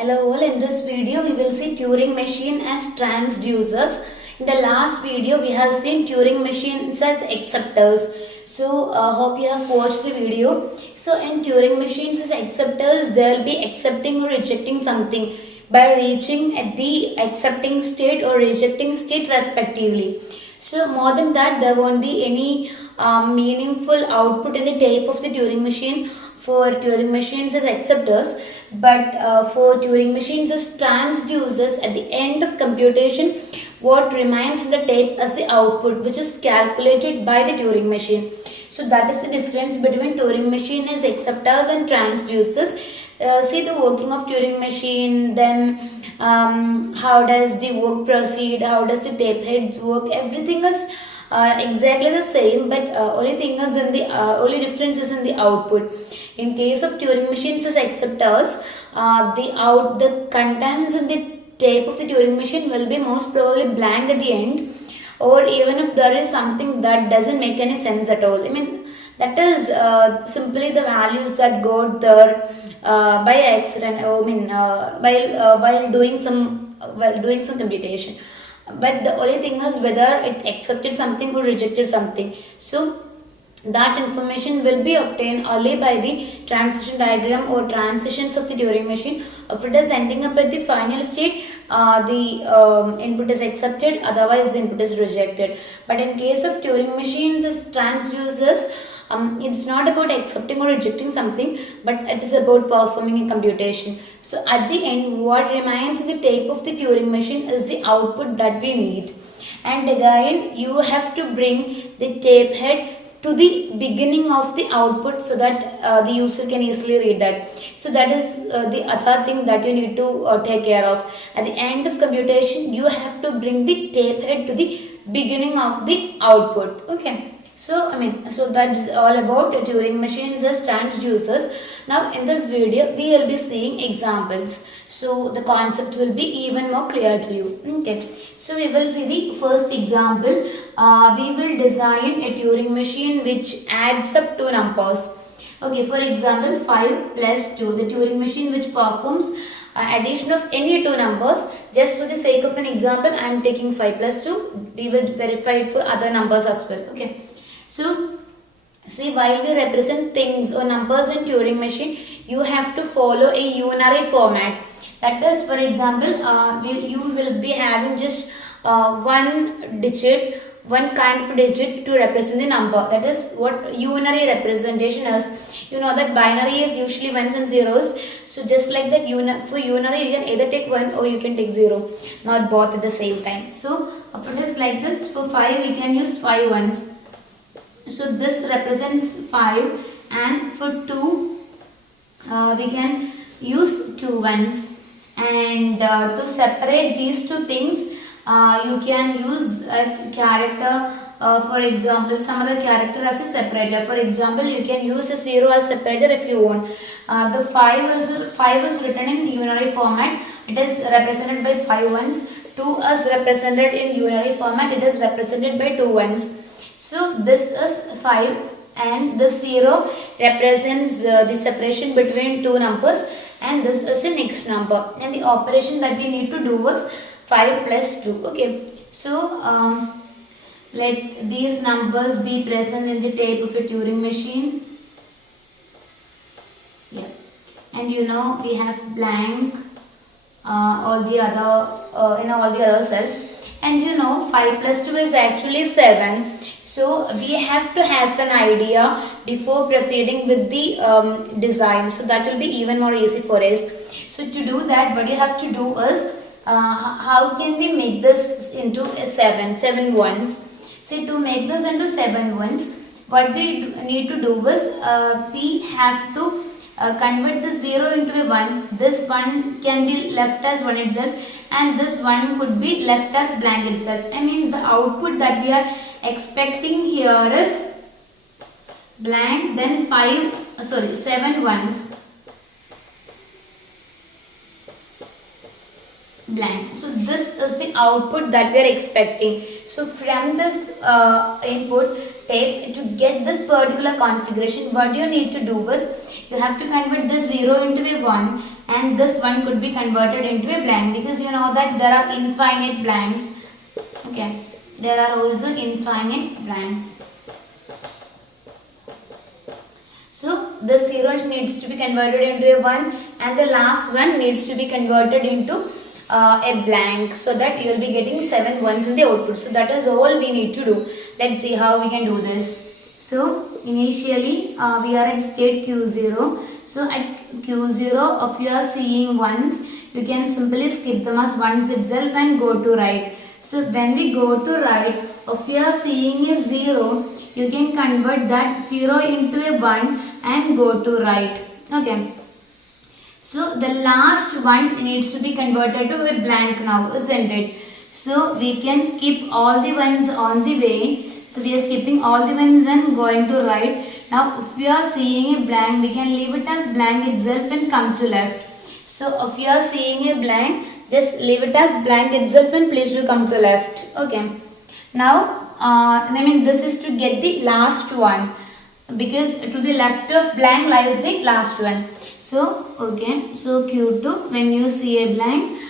Hello all, in this video we will see Turing machine as transducers. In the last video we have seen Turing machines as acceptors. So hope you have watched the video. So in Turing machines as acceptors, they will be accepting or rejecting something by reaching at the accepting state or rejecting state respectively. So more than that, there won't be any meaningful output in the type of the Turing machine for Turing machines as acceptors, but for Turing machines as transducers, at the end of computation, what remains in the tape as the output, which is calculated by the Turing machine. So that is the difference between Turing machine as acceptors and transducers. See the working of Turing machine, then how does the work proceed, how does the tape heads work, everything is exactly the same, but only thing is in the only difference is in the output. In case of Turing machines as acceptors, the contents in the tape of the Turing machine will be most probably blank at the end, or even if there is something that doesn't make any sense at all. I mean, that is simply the values that got there by accident. I mean, while doing some computation. But the only thing is whether it accepted something or rejected something. So that information will be obtained only by the transition diagram or transitions of the Turing machine. If it is ending up at the final state, the input is accepted, otherwise the input is rejected. But in case of Turing machines as transducers, it's not about accepting or rejecting something, but it is about performing a computation. So at the end, what remains in the tape of the Turing machine is the output that we need. And again, you have to bring the tape head to the beginning of the output so that the user can easily read that. So that is the other thing that you need to take care of. At the end of computation, you have to bring the tape head to the beginning of the output. Okay. So that's all about Turing machines as transducers. Now in this video we will be seeing examples, so the concept will be even more clear to you. Okay, so we will see the first example. We will design a Turing machine which adds up two numbers. Okay, for example 5 plus 2, the Turing machine which performs addition of any two numbers. Just for the sake of an example, I am taking 5 plus 2. We will verify it for other numbers as well. Okay. So, see, while we represent things or numbers in Turing machine, you have to follow a unary format. That is, for example, you will be having just one digit, one kind of digit to represent the number. That is what unary representation is. You know that binary is usually ones and zeros. So, just like that, for unary, you can either take 1 or you can take 0, not both at the same time. So, if it is like this, for 5, we can use 5 ones. So this represents 5, and for 2 we can use 2 ones, and to separate these two things you can use a character, for example some other character as a separator. For example, you can use a 0 as separator if you want. The 5 is written in unary format, it is represented by 5 ones. 2 is represented in unary format, it is represented by 2 ones. So this is 5, and the 0 represents the separation between two numbers, and this is the next number, and the operation that we need to do was 5 plus 2. Okay, so let these numbers be present in the tape of a Turing machine. Yeah, and you know we have blank all the other in all the other cells, and you know 5 plus 2 is actually 7. So we have to have an idea before proceeding with the design, so that will be even more easy for us. So to do that, what you have to do is how can we make this into a 7 ones. See, to make this into 7 ones, what we need to do is we have to convert the 0 into a 1. This 1 can be left as 1 itself, and this 1 could be left as blank itself. I mean, the output that we are expecting here is blank, then 7 ones, blank. So this is the output that we are expecting. So from this input tape, to get this particular configuration, what you need to do is you have to convert the 0 into a 1, and this one could be converted into a blank, because you know that there are infinite blanks. Okay, there are also infinite blanks. So the 0 needs to be converted into a 1, and the last one needs to be converted into a blank, so that you will be getting 7 ones in the output. So that is all we need to do. Let's see how we can do this. So initially we are at state Q0. So at Q0, if you are seeing ones, you can simply skip them as ones itself and go to right. So when we go to right, if you are seeing a 0, you can convert that 0 into a 1 and go to right. Okay. So the last one needs to be converted to a blank now, isn't it? So we can skip all the ones on the way. So we are skipping all the ones and going to right. Now if we are seeing a blank, we can leave it as blank itself and come to left. So if you are seeing a blank, just leave it as blank itself and please do come to left. Okay. Now this is to get the last one, because to the left of blank lies the last one. So okay, so Q2, when you see a blank,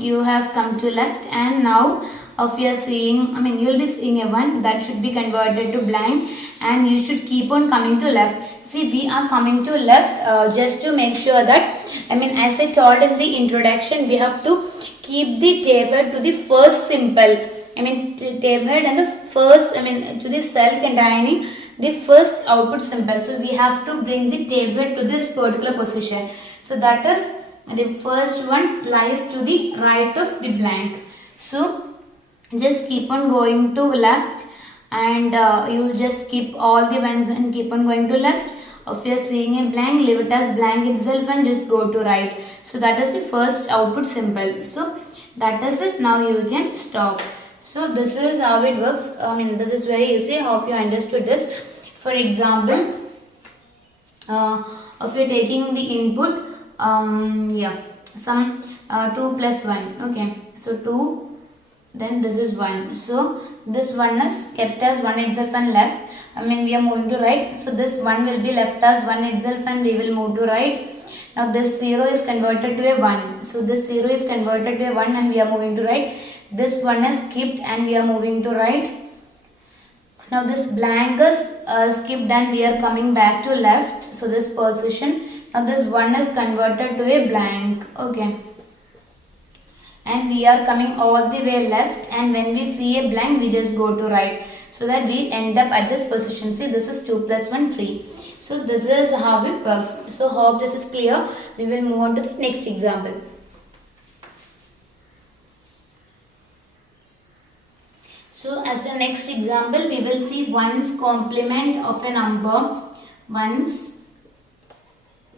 you have come to left, and now if you are seeing, you will be seeing a 1 that should be converted to blank, and you should keep on coming to left. See, we are coming to left just to make sure that, as I told in the introduction, we have to keep the taper to the first symbol. Tapered and the first, to the cell containing the first output symbol. So we have to bring the tapered to this particular position. So that is, the first one lies to the right of the blank. So just keep on going to left, and you just skip all the ones and keep on going to left. If you are seeing a blank, leave it as blank itself and just go to right. So that is the first output symbol. So that is it. Now you can stop. So this is how it works. This is very easy. I hope you understood this. For example, if you are taking the input, some 2 plus 1. Okay, so 2, then this is 1. So this 1 is kept as 1 itself and left. We are moving to right. So this 1 will be left as 1 itself and we will move to right. Now this 0 is converted to a 1. So this 0 is converted to a 1 and we are moving to right. This 1 is skipped and we are moving to right. Now this blank is skipped and we are coming back to left. So this position. Now this 1 is converted to a blank. Okay. And we are coming all the way left, and when we see a blank we just go to right, so that we end up at this position. See, this is 2 plus 1, 3. So this is how it works. So hope this is clear. We will move on to the next example. So as the next example, we will see ones complement of a number. Ones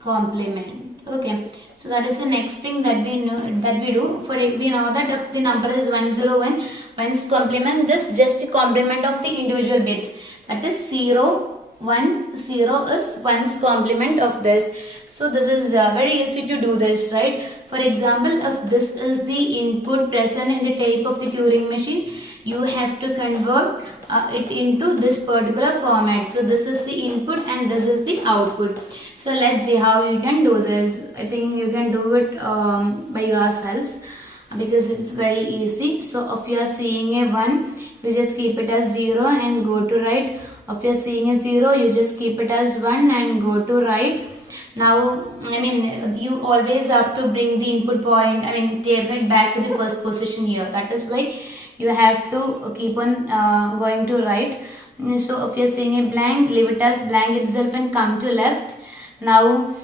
complement. Okay, so that is the next thing that we do. For we know that if the number is 101, ones complement just the complement of the individual bits. That is 0, 1, 0 is ones complement of this. So this is very easy to do this, right? For example, if this is the input present in the tape of the Turing machine, you have to convert it into this particular format. So this is the input and this is the output. So let's see how you can do this. I think you can do it by yourselves, because it's very easy. So if you are seeing a 1, you just keep it as 0 and go to right. If you are seeing a 0, you just keep it as 1 and go to right. Now, you always have to bring the input point, tape it back to the first position here. That is why you have to keep on going to right. So if you are seeing a blank, leave it as blank itself and come to left. Now,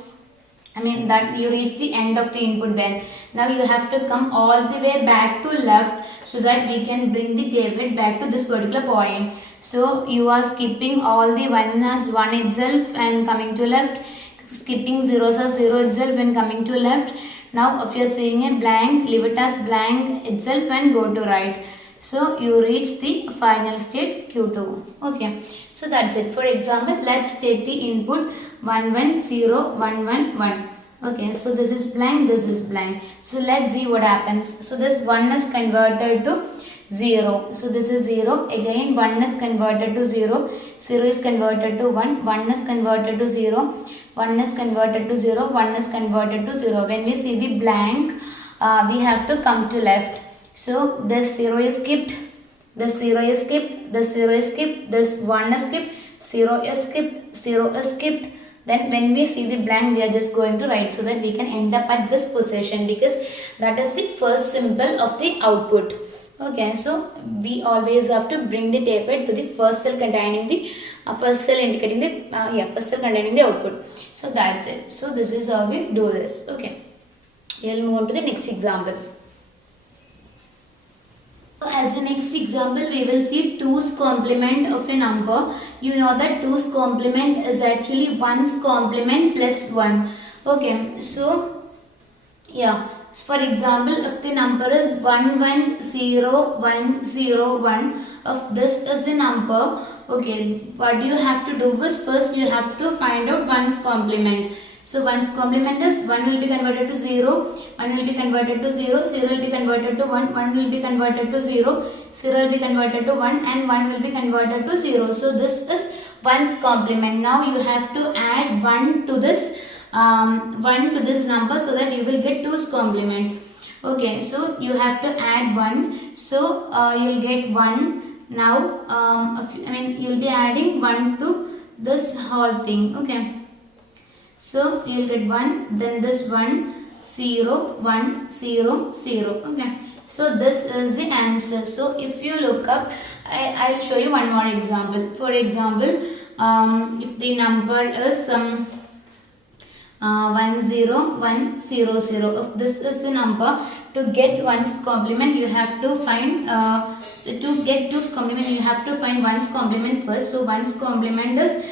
that you reach the end of the input then. Now you have to come all the way back to left, so that we can bring the table back to this particular point. So you are skipping all the 1 as 1 itself and coming to left, skipping 0s as 0 itself and coming to left. Now if you are seeing a blank, leave it as blank itself and go to right. So you reach the final state Q2. Okay, so that's it. For example, let's take the input 1 1 0 1 1 1. Okay, so this is blank, this is blank. So let's see what happens. So this 1 is converted to 0. So this is 0. Again 1 is converted to 0. 0 is converted to 1. 1 is converted to 0. 1 is converted to 0, 1 is converted to 0. When we see the blank, we have to come to left. So this 0 is skipped, this 0 is skipped, this 0 is skipped, this 1 is skipped, 0 is skipped, 0 is skipped. Then when we see the blank, we are just going to write so that we can end up at this position, because that is the first symbol of the output. Okay, so we always have to bring the tapehead to the first cell containing the first cell indicating the first cell containing the output. So that's it. So this is how we do this. Okay, we'll move on to the next example. So as the next example, we will see 2's complement of a number. You know that 2's complement is actually 1's complement plus 1. Okay, so yeah. For example, if the number is 11001, if this is a number, okay, what you have to do is first you have to find out 1's complement. So 1's complement is 1 will be converted to 0, 1 will be converted to 0, 0 will be converted to 1, 1 will be converted to 0, 0 will be converted to 1, and 1 will be converted to 0. So this is 1's complement. Now you have to add 1 to this number so that you will get 2's complement. Okay, so you have to add 1, so you'll get 1. Now you'll be adding 1 to this whole thing. Okay, so you'll get 1, then this 1, 0, 1, 0, 0. Okay, so this is the answer. So if you look up, I'll show you one more example. For example, if the number is 10100, if this is the number, to get 1's complement you have to find to get 2's complement you have to find 1's complement first. So 1's complement is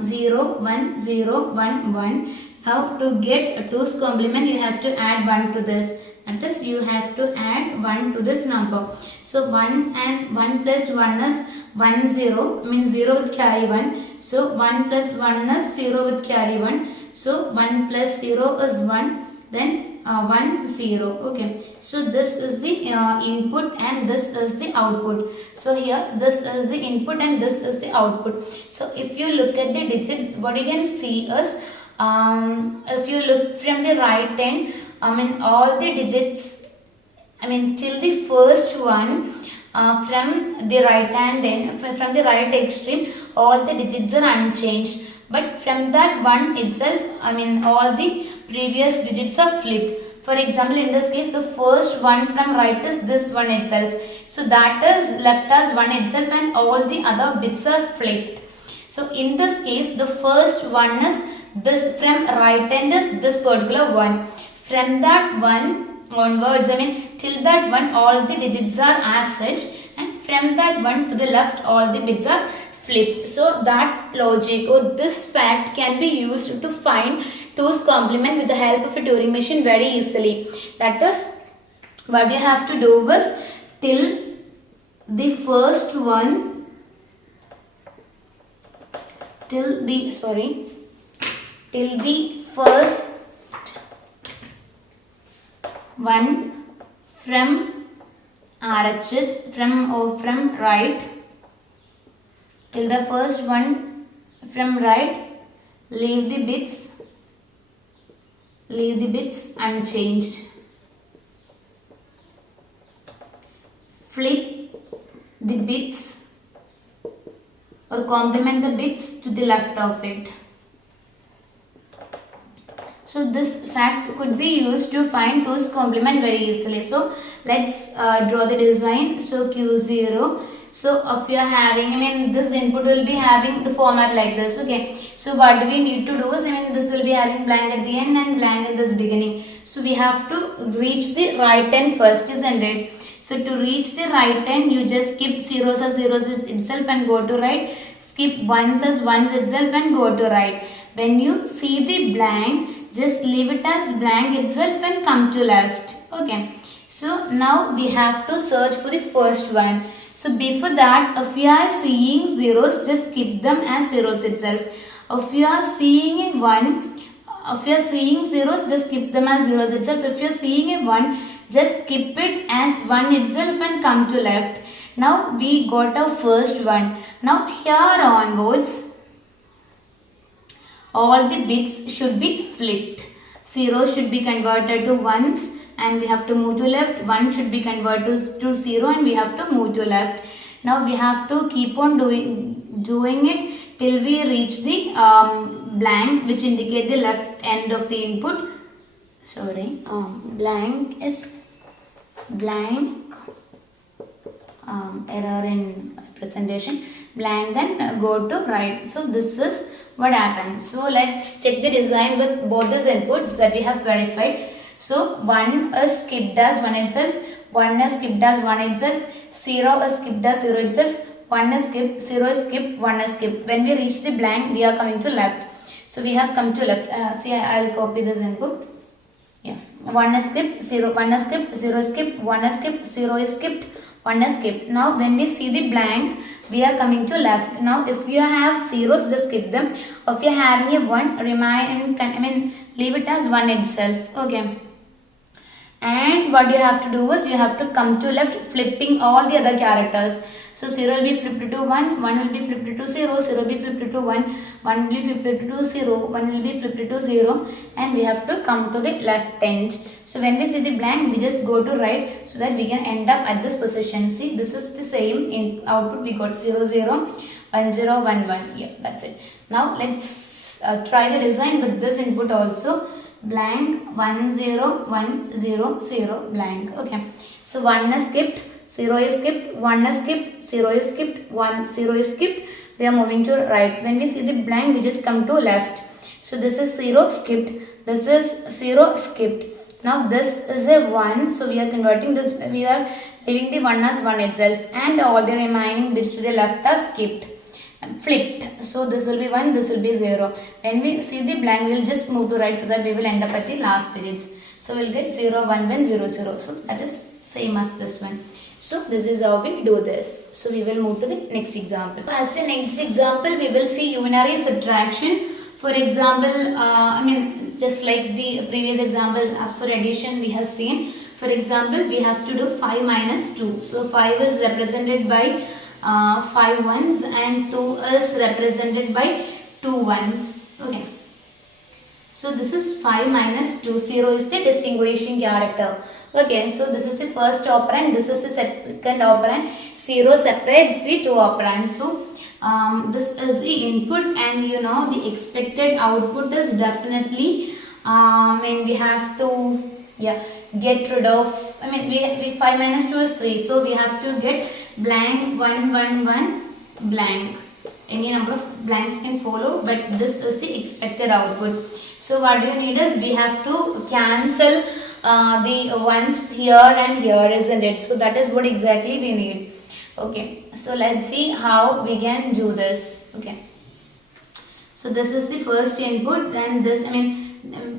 0 1 0 1 1. Now to get 2's complement you have to add 1 to this, that is you have to add 1 to this number. So 1 and 1 plus 1 is 1 0, means 0 with carry 1. So 1 plus 1 is 0 with carry 1. So 1 plus 0 is 1, then 1 0. Okay, so this is the input and this is the output. So here this is the input and this is the output. So if you look at the digits, what you can see is if you look from the right end, all the digits, till the first one, from the right hand end, from the right extreme, all the digits are unchanged. But from that one itself, all the previous digits are flipped. For example, in this case, the first one from right is this one itself. So that is left as one itself and all the other bits are flipped. So in this case, the first one is this, from right end is this particular one. From that one onwards, till that one all the digits are as such, and from that one to the left all the bits are flipped. So that logic or this fact can be used to find 2's complement with the help of a Turing machine very easily. That is, what you have to do is till the first one, till the first one from RHS, from right, till the first one from right, leave the bits unchanged. Flip the bits or complement the bits to the left of it. So this fact could be used to find 2's complement very easily. So let's draw the design. So Q0. So if you are having, this input will be having the format like this. Okay. So what we need to do is, this will be having blank at the end and blank in this beginning. So we have to reach the right end first, isn't it? So to reach the right end, you just skip zeros as zeros itself and go to right. Skip ones as ones itself and go to right. When you see the blank, just leave it as blank itself and come to left. Okay. So now we have to search for the first one. So before that, if you are seeing zeros, just skip them as zeros itself. If you are seeing a 1, if you are seeing zeros, just skip them as zeros itself. If you are seeing a 1, just skip it as 1 itself and come to left. Now we got our first one. Now here onwards, all the bits should be flipped. Zeros should be converted to ones and we have to move to left. 1 should be converted to 0 and we have to move to left. Now we have to keep on doing it till we reach the blank, which indicate the left end of the input. Sorry, blank is blank, error in presentation, blank, then go to right. So this is what happens. So let's check the design with both these inputs that we have verified. So 1 is skipped as 1 itself, 1 is skipped as 1 itself, 0 is skipped as 0 itself, 1 is skipped, 0 is skipped, 1 is skipped. When we reach the blank, we are coming to left. So we have come to left. See, I will copy this input. Yeah, 1 is skipped, 0, 1 is skipped, 0 is skipped, 1 is skipped, 0 is skipped, 1 is skipped. Now when we see the blank, we are coming to left. Now if you have zeros, just skip them. If you are having a 1, leave it as 1 itself. Okay. And what you have to do is you have to come to left, flipping all the other characters. So 0 will be flipped to 1, 1 will be flipped to 0, 0 will be flipped to 1, 1 will be flipped to 0, 1 will be flipped to 0, and we have to come to the left end. So when we see the blank, we just go to right so that we can end up at this position. See, this is the same in output. We got 0, 0, 1, 0, 1, 1. Yeah, that's it. Now let's try the design with this input also. Blank, 1, 0, 1, 0, 0, blank. Okay. So 1 is skipped, 0 is skipped, 1 is skipped, 0 is skipped, 1, 0 is skipped. We are moving to right. When we see the blank, we just come to left. So this is 0 skipped, this is 0 skipped. Now this is a 1. So we are converting this, we are leaving the 1 as 1 itself, and all the remaining bits to the left are skipped and flipped. So this will be 1, this will be 0. When we see the blank, we will just move to right so that we will end up at the last digits. So we will get 0, 1, 1, 0, 0. So that is same as this one. So this is how we do this. So we will move to the next example. As the next example, we will see unary subtraction. For example, just like the previous example for addition we have seen. For example, we have to do 5 minus 2. So 5 is represented by 5 ones and 2 is represented by 2 ones. Okay. So this is 5 minus 2. 0 is the distinguishing character. Okay, so this is the first operand, this is the second operand. 0 separates the two operands. So this is the input, and you know the expected output is definitely we have to get rid of, we 5 minus 2 is 3, so we have to get blank, 1, 1, 1, blank. Any number of blanks can follow, but this is the expected output. So what you need is we have to cancel the ones here and here, isn't it? So that is what exactly we need. Okay, so let's see how we can do this. Okay, so this is the first input, and this,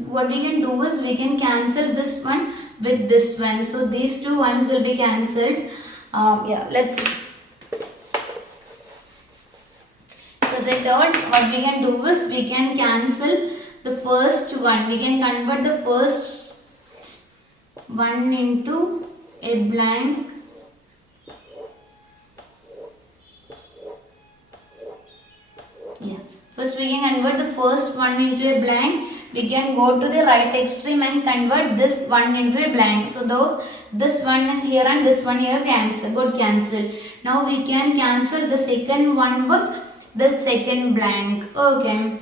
what we can do is we can cancel this one with this one. So these two ones will be cancelled. Let's see. So as I thought, what we can do is we can cancel the first one. We can convert the first one into a blank. First we can convert the first one into a blank. We can go to the right extreme and convert this one into a blank. So though this one here and this one here got cancelled. Now we can cancel the second one with the second blank. Okay.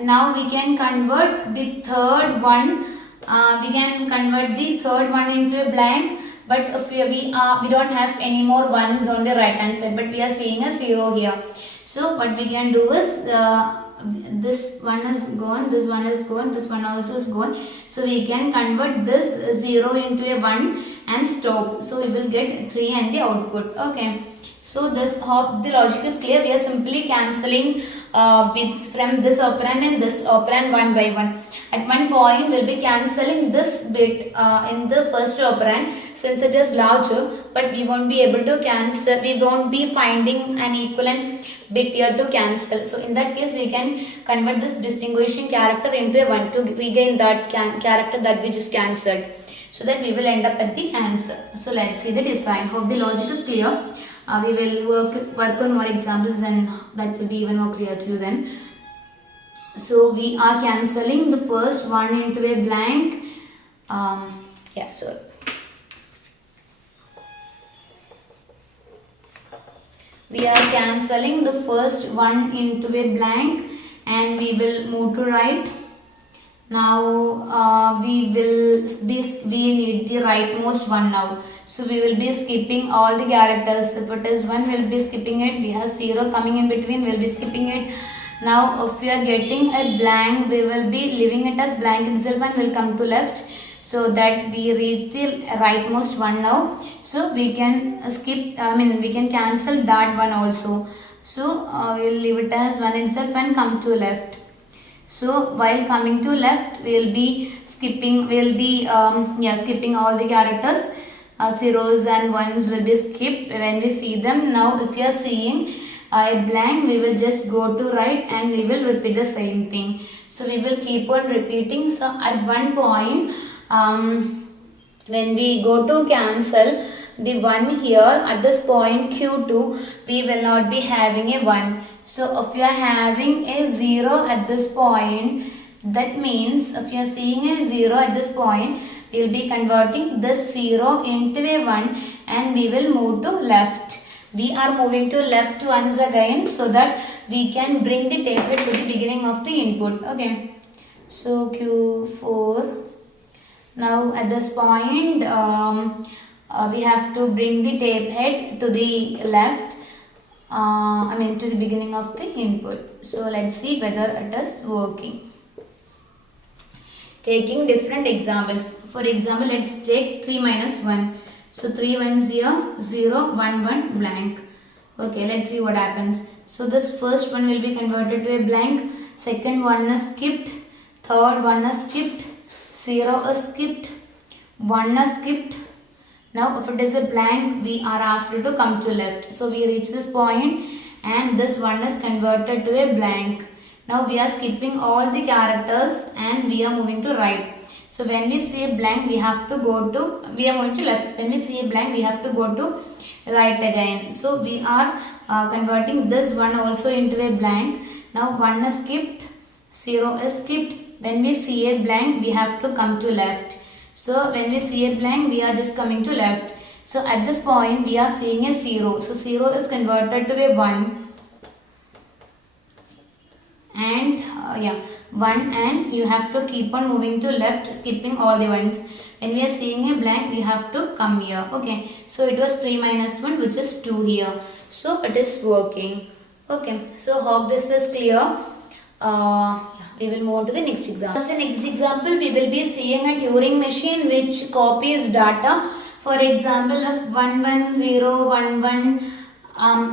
Now we can convert the third one. We can convert the third one into a blank. But if we don't have any more ones on the right hand side, but we are seeing a 0 here. So what we can do is this one is gone, this one is gone, this one also is gone. So we can convert this 0 into a 1 and stop. So we will get 3 and the output. Okay. So this, hope the logic is clear. We are simply cancelling bits from this operand and this operand one by one. At one point, we will be cancelling this bit in the first operand since it is larger, but we won't be able to cancel, we won't be finding an equivalent bit here to cancel. So in that case, we can convert this distinguishing character into a 1 to regain that character that we just cancelled, so that we will end up at the answer. So let's see the design. Hope the logic is clear. We will work on more examples, and that will be even more clear to you then. So we are cancelling the first one into a blank. Yeah, sorry. We are cancelling the first one into a blank and we will move to right. Now we need the rightmost one now. So we will be skipping all the characters. If it is 1, we will be skipping it. We have 0 coming in between, we will be skipping it. Now if we are getting a blank, we will be leaving it as blank itself and will come to left, so that we reach the rightmost one now. So we can we can cancel that one also. So we will leave it as 1 itself and come to left. So while coming to left, we will be skipping skipping all the characters. Zeros and ones will be skipped when we see them. Now if you are seeing a blank, we will just go to right and we will repeat the same thing. So we will keep on repeating. So at one point, when we go to cancel the 1 here, at this point Q2, we will not be having a 1. So if you are having a 0 at this point, that means if you are seeing a 0 at this point, we will be converting this 0 into a 1 and we will move to left. We are moving to left once again so that we can bring the tape head to the beginning of the input. Okay. So Q4. Now at this point, we have to bring the tape head to the left. To the beginning of the input. So let's see whether it is working. Taking different examples. For example, let's take 3 minus 1. So 3 1s here, 0, 1 1 blank. Okay, let's see what happens. So this first one will be converted to a blank. Second one is skipped. Third one is skipped. 0 is skipped. 1 is skipped. Now if it is a blank, we are asked to come to left. So we reach this point and this one is converted to a blank. Now we are skipping all the characters and we are moving to right. So when we see a blank, we are moving to left. When we see a blank, we have to go to right again. So we are converting this one also into a blank. Now 1 is skipped, 0 is skipped. When we see a blank, we have to come to left. So when we see a blank, we are just coming to left. So at this point, we are seeing a 0. So 0 is converted to a 1. And 1, and you have to keep on moving to left, skipping all the ones. When we are seeing a blank, we have to come here. Okay. So it was 3 minus 1, which is 2 here. So it is working. Okay. So hope this is clear. We will move to the next example. In the next example, we will be seeing a Turing machine which copies data. For example, if 11011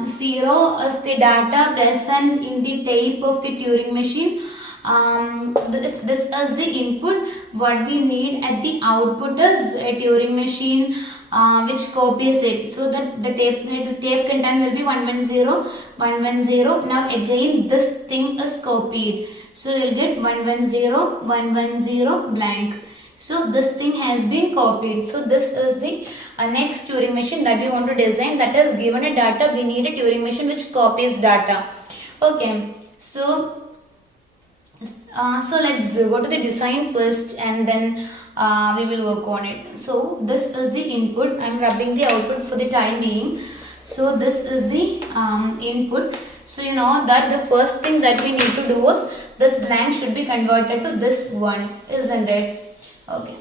0 is the data present in the tape of the Turing machine. If this is the input, what we need at the output is a Turing machine which copies it. So that the tape content will be 110 110. Now again this thing is copied. So you will get 110 110 blank. So this thing has been copied. So this is the next Turing machine that we want to design, that is given a data, we need a Turing machine which copies data. Okay. So let's go to the design first and then we will work on it. So this is the input. I am rubbing the output for the time being. So this is the input. So you know that the first thing that we need to do is this blank should be converted to this one, isn't it? Okay.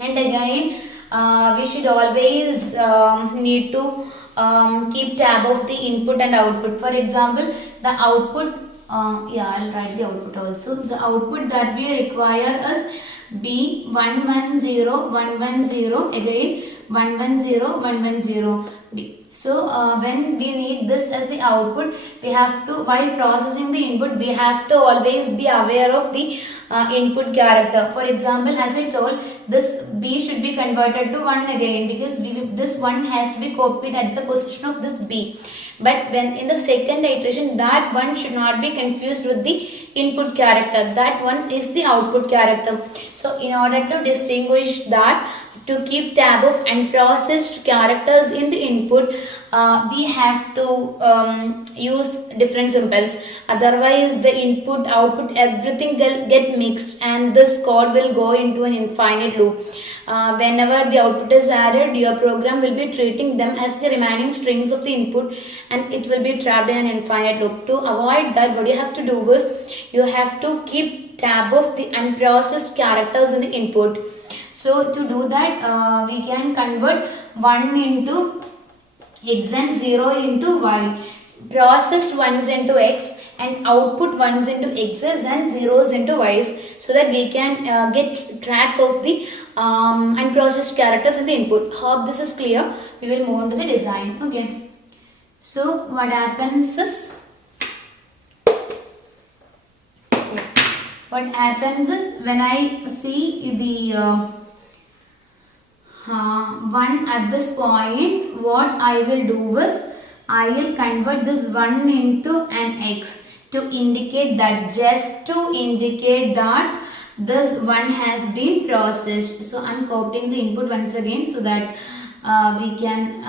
And again, we should always need to keep tab of the input and output. For example, the output, I'll write the output also. The output that we require is B110 110, again 110 110 B. So when we need this as the output, we have to, while processing the input, we have to always be aware of the input character. For example, as I told, this B should be converted to 1 again, because this 1 has to be copied at the position of this B. But when in the second iteration, that 1 should not be confused with the input character. That 1 is the output character. So in order to distinguish that, to keep tab of unprocessed characters in the input, we have to use different symbols. Otherwise the input output everything will get mixed and this code will go into an infinite loop. Whenever the output is added, your program will be treating them as the remaining strings of the input and it will be trapped in an infinite loop. To avoid that, what you have to do is you have to keep tab of the unprocessed characters in the input. So to do that, we can convert 1 into x and 0 into y. Processed ones into x and output ones into x's and zeros into y's, so that we can get track of the unprocessed characters in the input. Hope this is clear. We will move on to the design. Okay. So what happens is, when I see the 1 at this point, what I will do is I will convert this 1 into an x to indicate that, just to indicate that this 1 has been processed. So I am copying the input once again so that we can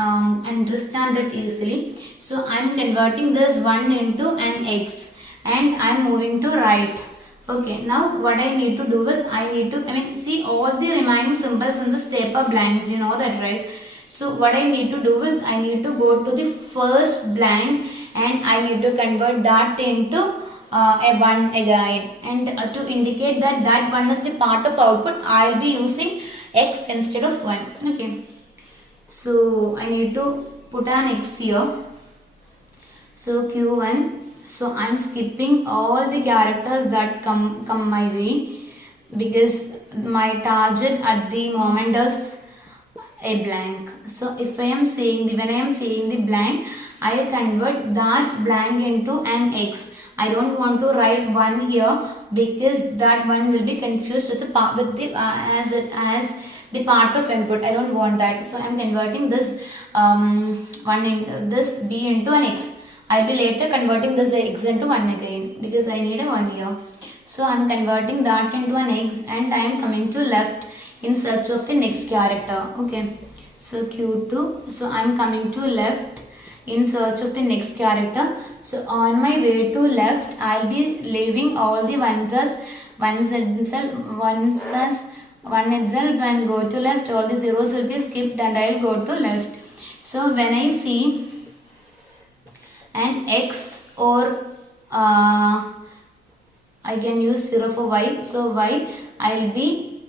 understand it easily. So I am converting this 1 into an x and I am moving to right. Okay, now what I need to do is see all the remaining symbols in this taper blanks, you know that, right? So what I need to do is I need to go to the first blank and I need to convert that into a 1 again, and to indicate that that 1 is the part of output, I will be using x instead of 1. Okay, so I need to put an x here. So Q1. So I am skipping all the characters that come my way, because my target at the moment is a blank. So if I am saying when I am saying the blank, I convert that blank into an x. I don't want to write 1 here because that one will be confused as a part with the as the part of input. I don't want that. So I am converting this this b into an x. I will be later converting this x into 1 again because I need a 1 here. So I am converting that into an x and I am coming to left in search of the next character. Okay. So Q2. So I am coming to left in search of the next character. So on my way to left, I will be leaving all the ones as 1 itself and go to left. All the zeros will be skipped and I will go to left. So when I see an x, or I can use 0 for y. So y, I will be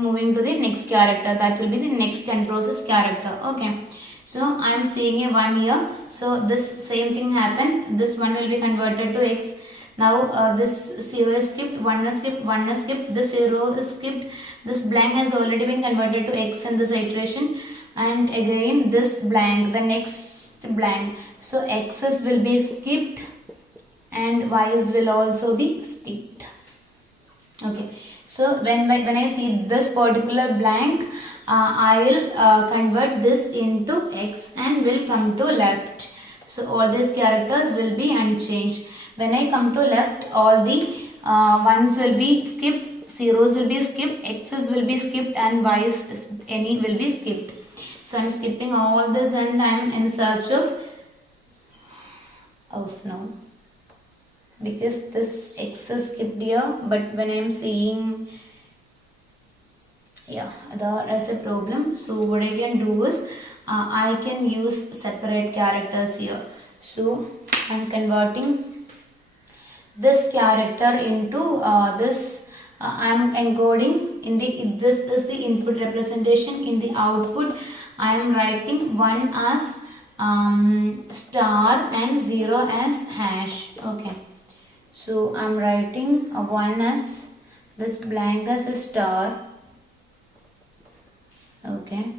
moving to the next character. That will be the next unprocessed character. Okay. So I am seeing a 1 here. So this same thing happened. This 1 will be converted to x. Now this 0 is skipped, 1 is skipped, 1 is skipped, this 0 is skipped. This blank has already been converted to x in this iteration. And again this blank, the next blank. So x's will be skipped and y's will also be skipped. Okay. So when I see this particular blank, I will convert this into x and will come to left. So all these characters will be unchanged. When I come to left, all the ones will be skipped, zeros will be skipped, x's will be skipped and y's, if any, will be skipped. So I am skipping all this and I am in search of no, because this x is skipped here, but when I am seeing, there is a problem. So what I can do is I can use separate characters here. So I am converting this character into this. I am encoding in the, this is the input representation. In the output I am writing 1 as star and 0 as hash. Okay. So I am writing 1 as this blank as a star. Okay.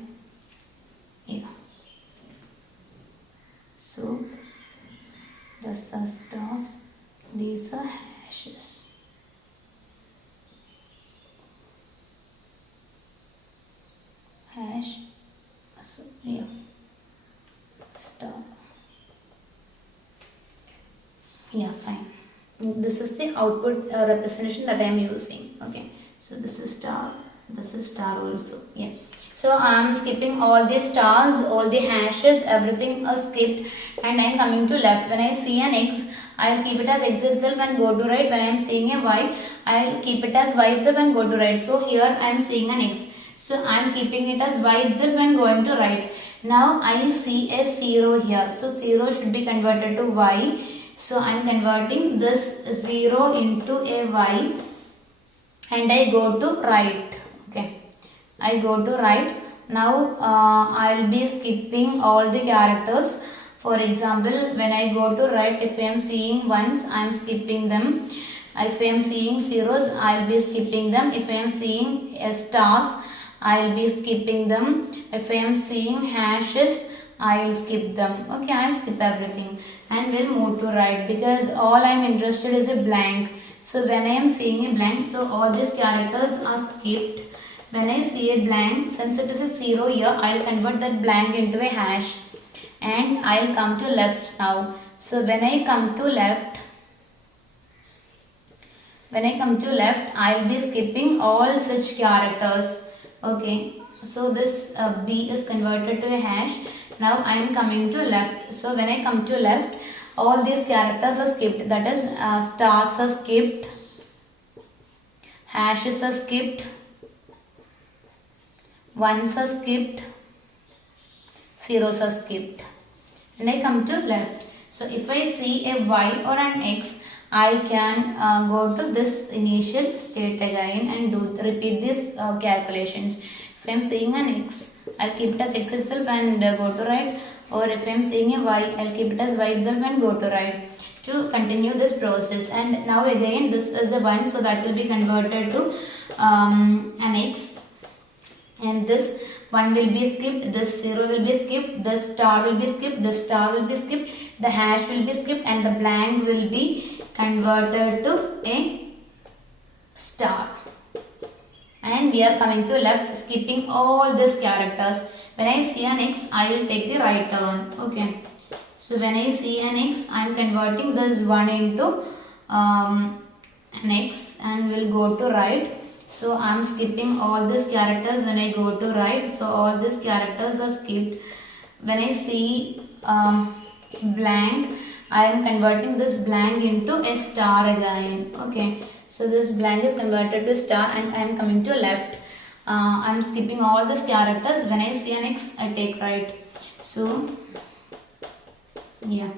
Yeah. So these are stars, these are hashes. Hash. So yeah. Star. Yeah, fine. This is the output representation that I am using. Okay. So this is star this is star also, yeah. So I am skipping all the stars, all the hashes, everything is skipped, and I am coming to left. When I see an x, I'll keep it as x itself and go to right. When I am seeing a y, I'll keep it as y itself and go to right. So here I am seeing an x, so I am keeping it as y itself and going to right. Now I see a 0 here, so 0 should be converted to y. So I am converting this 0 into a y, and I go to right. Okay, I go to right. Now I'll be skipping all the characters. For example, when I go to right, if I am seeing ones, I am skipping them. If I am seeing zeros, I'll be skipping them. If I am seeing stars, I'll be skipping them. If I am seeing hashes, I'll skip them. Okay, I'll skip everything and we'll move to right, because all I'm interested is a blank. So when I am seeing a blank, so all these characters are skipped. When I see a blank, since it is a 0 here, I'll convert that blank into a hash, and I'll come to left now. So when I come to left, I'll be skipping all such characters. Okay, so this b is converted to a hash. Now I am coming to left. So when I come to left, all these characters are skipped. That is, stars are skipped, hashes are skipped, ones are skipped, zeros are skipped. And I come to left. So if I see a y or an x, I can go to this initial state again and repeat these calculations. If I am seeing an x, I'll keep it as x itself and go to right. Or if I am seeing a y, I'll keep it as y itself and go to right, to continue this process. And now again, this is a 1, so that will be converted to an x. And this 1 will be skipped, this 0 will be skipped, this star will be skipped, this star will be skipped, the hash will be skipped, and the blank will be converted to a star. And we are coming to left, skipping all these characters. When I see an x, I will take the right turn. Okay, so when I see an x, I am converting this 1 into an x and will go to right. So I am skipping all these characters when I go to right. So all these characters are skipped. When I see blank, I am converting this blank into a star again. Okay, so this blank is converted to star, and I am coming to left. I am skipping all these characters. When I see an x, I take right. So yeah,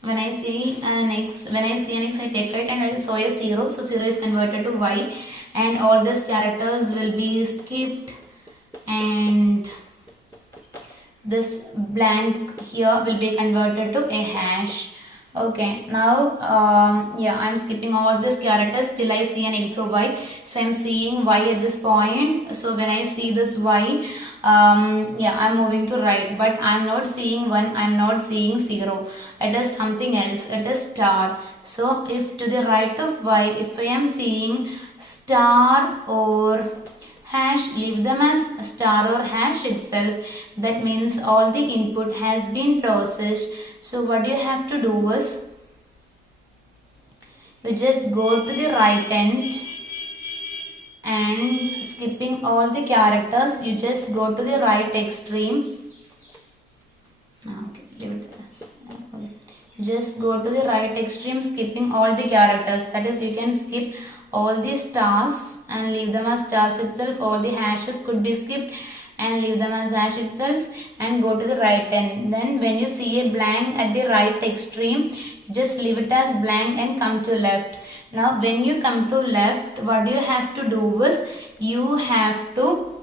when I see an x, I take right, and I saw a 0. So 0 is converted to y, and all these characters will be skipped, and this blank here will be converted to a hash. Okay, now yeah, I am skipping all these characters till I see an x or y. So I am seeing y at this point. So when I see this y, yeah, I am moving to right, but I am not seeing 1, I am not seeing 0. It is something else, it is star. So if to the right of y, if I am seeing star or hash, leave them as star or hash itself. That means all the input has been processed. So what you have to do is, you just go to the right end, and skipping all the characters, you just go to the right extreme. Okay, leave it as okay. Just go to the right extreme, skipping all the characters. That is, you can skip all the stars and leave them as stars itself. All the hashes could be skipped and leave them as hash itself, and go to the right end. Then when you see a blank at the right extreme, just leave it as blank and come to left. Now when you come to left, what you have to do is, you have to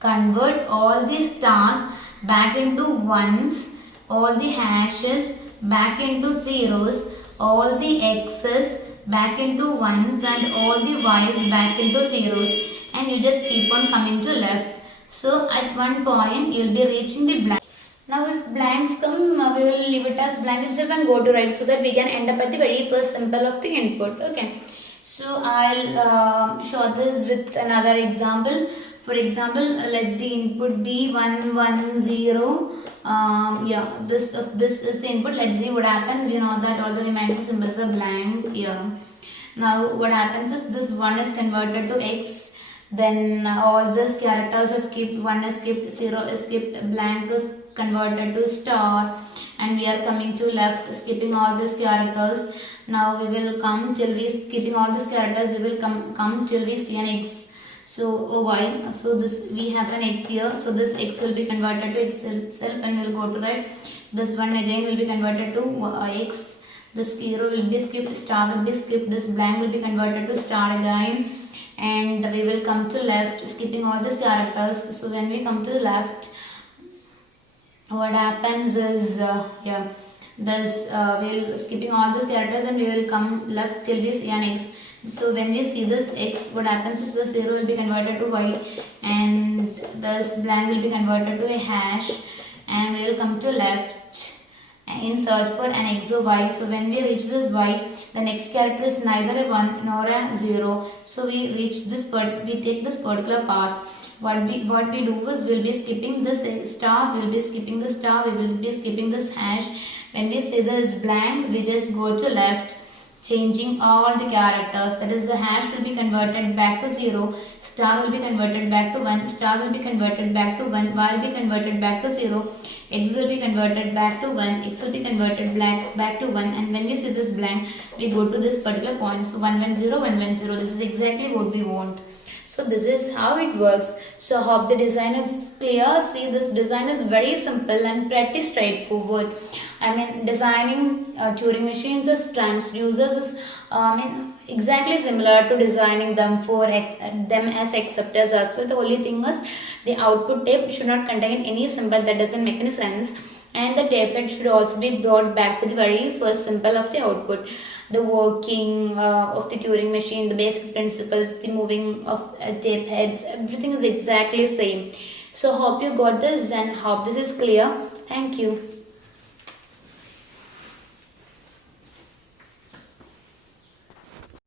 convert all the stars back into ones, all the hashes back into zeros, all the x's back into ones, and all the y's back into zeros, and you just keep on coming to left. So at one point you will be reaching the blank. Now if blanks come, we will leave it as blank itself and go to right, so that we can end up at the very first symbol of the input. Okay, so I'll show this with another example. For example, let the input be 1 1 0. Yeah, this is the input. Let's see what happens. You know that all the remaining symbols are blank here. Now what happens is, this 1 is converted to x, Then all these characters are skipped, 1 is skipped, 0 is skipped, blank is converted to star, and we are coming to left, skipping all these characters. Now we will come till we skipping all these characters, we will come till we see an x. So y, so this we have an x here, so this x will be converted to x itself, and we'll go to right. This one again will be converted to x. This 0 will be skipped, star will be skipped, this blank will be converted to star again, and we will come to left, skipping all these characters. So when we come to left, what happens is this we'll skipping all these characters, and we will come left till we see an x. So when we see this x, what happens is the 0 will be converted to y, and this blank will be converted to a hash, and we will come to left in search for an x or y. So when we reach this y, the next character is neither a 1 nor a 0. So we reach this we take this particular path. What we do is we'll be skipping this star, we'll be skipping the star, we will be skipping this hash. When we see this blank, we just go to left, changing all the characters. That is, the hash will be converted back to 0, star will be converted back to 1, star will be converted back to 1, y will be converted back to 0, x will be converted back to 1, x will be converted back to 1, and when we see this blank, we go to this particular point. So 1 1 0 1 1 0, this is exactly what we want. So this is how it works. So hope the design is clear. See, this design is very simple and pretty straightforward. I mean, designing Turing machines as transducers is exactly similar to designing them for them as acceptors as well. The only thing is the output tape should not contain any symbol that doesn't make any sense, and the tape head should also be brought back to the very first symbol of the output. The working of the Turing machine, the basic principles, the moving of tape heads, everything is exactly same. So hope you got this and hope this is clear. Thank you.